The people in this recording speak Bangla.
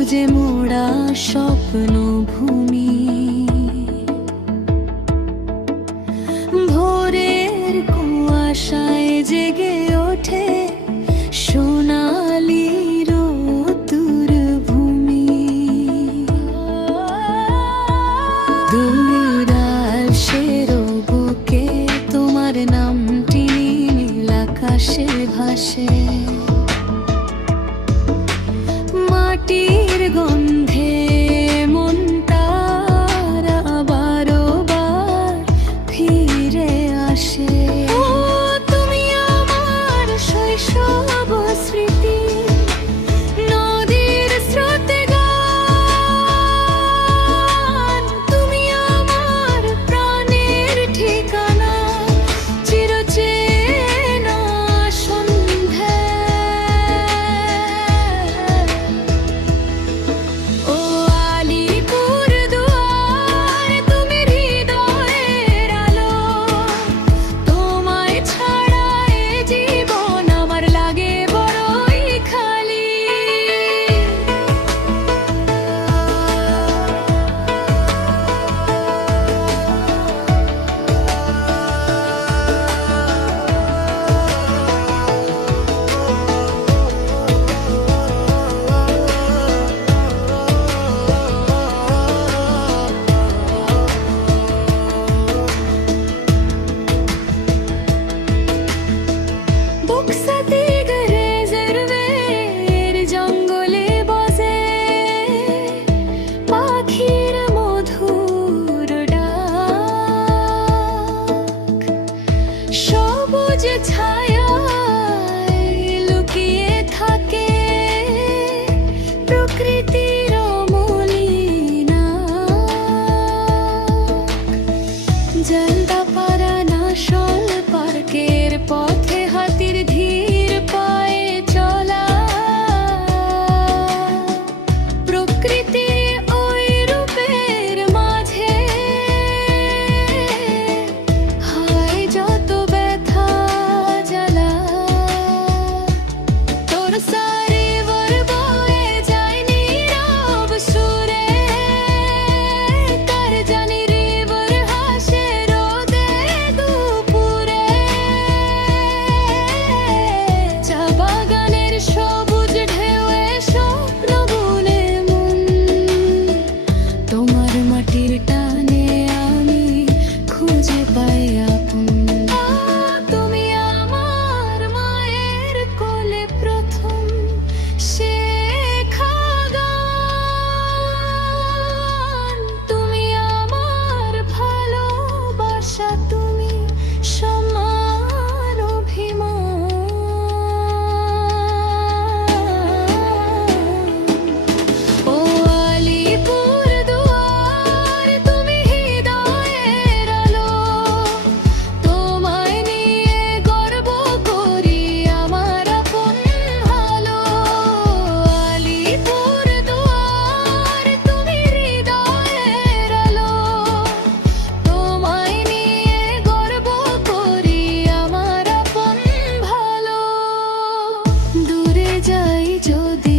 সবুজে মোড়া স্বপ্ন ভূমি। ভোরের কুয়াশায় জেগে ওঠে সোনালি রোদ্দুর ভূমি। দূরাল শেরো বুকে তোমার নামটি নীল আকাশে ভাসে। মাটির গন্ধে মন তার আবারও বার ফিরে আসে। ও তুমি আমার শৈশব স্মৃতি, নদীর স্রোতে গান। তুমি আমার প্রাণের ঠিকানা, চিরচেনা সন্ধে। ও আলিপুর দুয়ার, তুমি হৃদয়ের আলো। তোমায় ছাড়া এ জীবন আমার লাগে বড়ই খালি। বুকসাতিগ রেজার্ভের জঙ্গলে বসে পাখির মধুর ডাক। সবুজ ছায়ায় লুকিয়ে থাকে প্রকৃতির মলিনা। জলদাপাড়া ন্যাশনাল পার্কের পথে হাতির ধীর পায়ে চলা। প্রকৃতির ওই রূপের মাঝে হায় যত ব্যথা জ্বালা। তোর সারি বর বয়ে যায় নীরব সুরে। কার জানি রিভার হাসে রোদে দুপুরে। চা বাগানের সবুজ ঢেউয়ে স্বপ্ন বুনে মন। তোমার মাটির টানে আমি খুঁজে পাই আপন। তুমি আমার মায়ের কোলে প্রথম শেখা গান। তুমি আমার ভালোবাসা, তুমি সম্মান অভিমান। ও আলিপুর দুয়ার, তুমি হৃদয়ের আলো। তোমায় নিয়ে গর্ব করি আমার আপন ভালো। আলিপুর দুয়ার, তুমি হৃদয়ের আলো। তোমায় নিয়ে গর্ব করি আমার আপন ভালো। দূরে যাই যদি